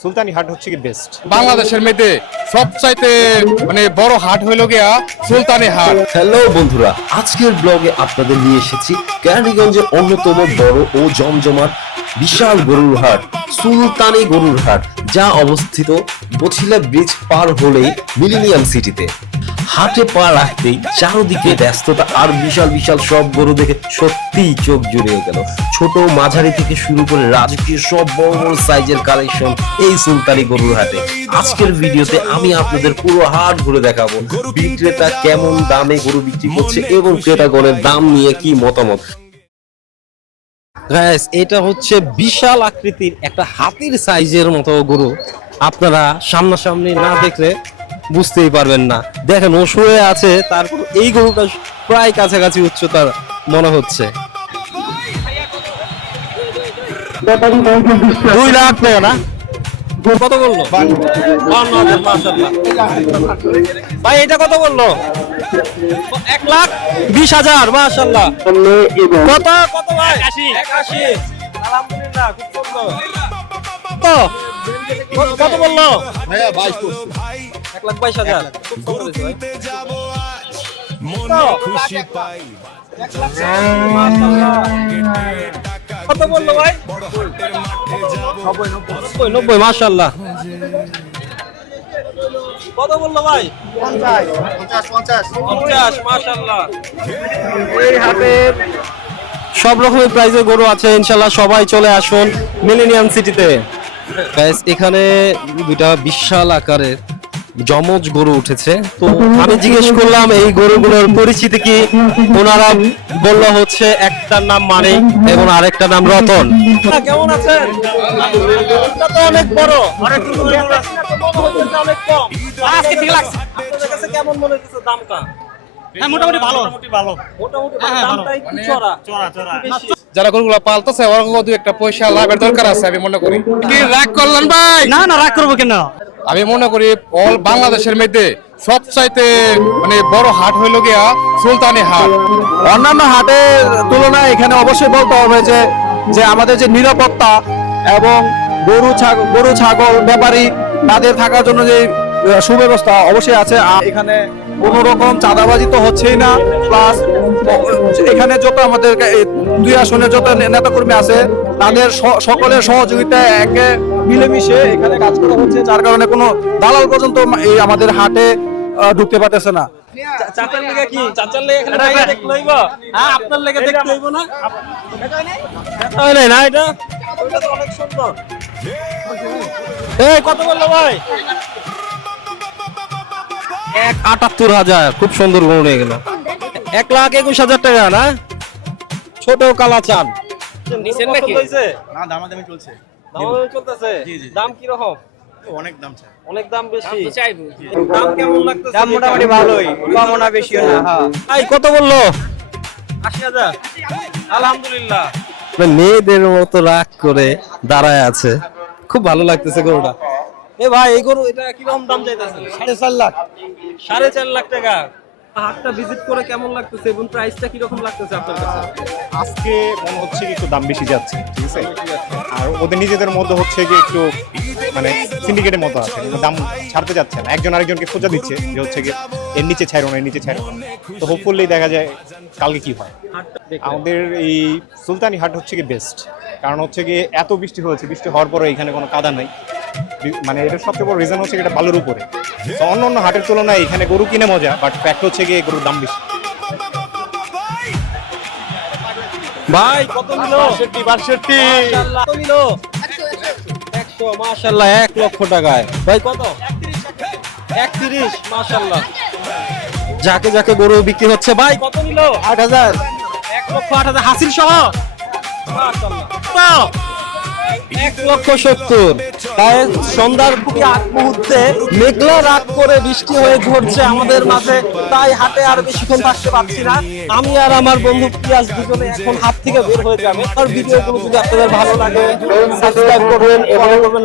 সুলতানি হাট হচ্ছে কি বেস্ট। বাংলাদেশের মধ্যে সবচাইতে বড় হাট হইল গিয়া সুলতানি হাট। হ্যালো বন্ধুরা, আজকের ব্লগে আপনাদের নিয়ে এসেছি কেরানীগঞ্জের অন্যতম বড় ও জমজমাট বিশাল গরুর হাট সুলতানি গরুর হাট, যা অবস্থিত বছিলা ব্রিজ পার হলেই মিলেনিয়াম সিটিতে। হাটে পা রাখতেই চারদিকে ব্যস্ততা আর বিশাল বিশাল সব গরু দেখে সত্যিই চোখ জুড়িয়ে গেল। ছোট মাঝারি থেকে শুরু করে রাজকীয় সব বড় বড় সাইজের কালেকশন এই সুলতানি গরুর হাটে। আজকের ভিডিওতে আমি আপনাদের পুরো হাট ঘুরে দেখাবো, বিক্রেতা কেমন দামে গরু বিক্রি করছে এবং ক্রেতাগণের দাম নিয়ে কি মতামত। গাইস, এটা হচ্ছে বিশাল আকৃতির একটা হাতির সাইজের মতো গরু। আপনারা সামনাসামনি না দেখলে বুঝতেই পারবেন না। দেখেন, ও শুয়ে আছে, তারপর এই গরুটা প্রায় কাছাকাছি উচ্চতার মনে হচ্ছে। 2 লাখ টাকা না? কত বললো? 52,000। মাশাআল্লাহ ভাই, এটা কত বললো? 1,20,000। মাশাআল্লাহ। কত কত ভাই? 81। আলহামদুলিল্লাহ, খুব সুন্দর। কত বললো ভাইয়া? 22 করছে। 1,22,000। খুব সুন্দর হয়েছে ভাই। কত বললো ভাই? 90। মাশাআল্লাহ। কত বললো ভাই? 50। মাশাআল্লাহ। এই হাটের সব রকমের প্রাইজের গরু আছে ইনশাআল্লাহ। সবাই চলে আসুন মিলেনিয়াম সিটিতে। গাইস, এখানে দুইটা বিশাল আকারের যমজ গরু উঠেছে। তো আমি জিজ্ঞেস করলাম এই গরুগুলোর পরিচিতি কি। ওনারা বলল হচ্ছে একটার নাম মানিক এবং আরেকটার নাম রতন। কেমন আছেন? এটা তো অনেক বড়, অনেক অনেক কম। আজকে ঠিক লাগছে। আপনাদের কাছে কেমন মনে হচ্ছে দামটা? হ্যাঁ, মোটামুটি ভালো। মোটামুটি দামটা একটু চড়া। যারা গরুগুলো পালতেছে ওরা দু একটা পয়সা লাভের দরকার আছে আমি মনে করি। কি রাগ করলেন ভাই? না না, রাগ করবো কেন? আমি মনে করি অল বাংলাদেশের মধ্যে সবচাইতে বড় হাট হইল গিয়া সুলতানি হাট। অন্যান্য হাটের তুলনায় এখানে অবশ্যই বলতে হবে যে আমাদের যে নিরাপত্তা এবং গরু ছাগল ব্যাপারী তাদের থাকার জন্য যে সুব্যবস্থা অবশ্যই আছে। এখানে কোনো রকম চাঁদাবাজি তো হচ্ছেই না। প্লাস এখানে যত আমাদের 2 আসনের যত নেতাকর্মী আছে তাদের সকলের সহযোগিতায় একে মিলেমিশে এখানে কাজ করা হচ্ছে, যার কারণে কোনো দালাল পর্যন্ত এই আমাদের হাটে ঢুকতে পারতেছে না। চাচার লেগে কি? চাচার লেগে এখানে বাইরে দেখতে হইব? হ্যাঁ, আপনার লেগে দেখতে হইব না? না, এটা ওটা তো অনেক সুন্দর। এই কত বললো ভাই? 1,78,000। খুব সুন্দর গরু নিয়ে গেল। 1,21,000 টাকা না? ছোট কালা চান নিছেন নাকি? না, দামাদামি চলছে। দামাদামি চলতেছে? দাম কি রকম? অনেক দাম চাই। অনেক দাম বেশি। দাম কেমন লাগতেছে? দাম মোটামুটি ভালোই, কমও না বেশিও না। হ্যাঁ। ভাই কত বললো? 80,000। আলহামদুলিল্লাহ। মেয়েদের মতো রাগ করে দাঁড়ায় আছে, খুব ভালো লাগতেছে গরুটা। এ ভাই, এই গরু এটা কিরকম দাম চাইতেছে? 4.5 লাখ। 4.5 লাখ টাকা। হাটটা ভিজিট করে কেমন লাগতেছে এবং প্রাইসটা কিরকম লাগতেছে আপনার কাছে? আজকে মনে হচ্ছে কি একটু দাম বেশি যাচ্ছে, ঠিক আছে? আর ওদের নিজেদের মধ্যে হচ্ছে কি একটু সিন্ডিকেটের মতো আছে, দাম ছাড়তে যাচ্ছে না। একজন আরেকজনকে খোঁজা দিচ্ছে যে হচ্ছে কি এর নিচে ছাড়ো না, এর নিচে ছাড়ো না। তো হোপফুলি দেখা যায় কালকে কি হয়। আমাদের এই সুলতানি হাট হচ্ছে কি বেস্ট, কারণ হচ্ছে কি এত বৃষ্টি হয়েছে, বৃষ্টি হওয়ার পরে এখানে কোনো কাদা নাই। এটা সবচেয়ে বড় রিজন হচ্ছে এটা বালুর উপরে। তো অন্য অন্য হাটের তুলনায় এখানে গরু কিনে মজা, বাট ফ্যাক্ট হচ্ছে গিয়ে গরুর দাম বেশি। ভাই কত নিল? 62। মাশাআল্লাহ। কত নিল? 100। মাশাআল্লাহ, 1 লক্ষ টাকায়। ভাই কত? 31। মাশাআল্লাহ। যাকে যাকে গরু বিক্রি হচ্ছে। ভাই কত নিল? 8,000। 1,08,000 হাসিল সহ। মাশাআল্লাহ। 1,70,000। তাই সন্ধ্যার খুবই আগ মুহূর্তে মেঘলা রাত করে বৃষ্টি হয়ে ঝরছে আমাদের মাঝে, তাই হাটে আর বেশিক্ষণ থাকতে পারছি না। আমি আর আমার বন্ধু পিয়াজ দুজনে এখন হাট থেকে বের হয়ে যাবে। আর ভিডিওগুলো যদি আপনাদের ভালো লাগে সাবস্ক্রাইব করবেন, ফলো করবেন।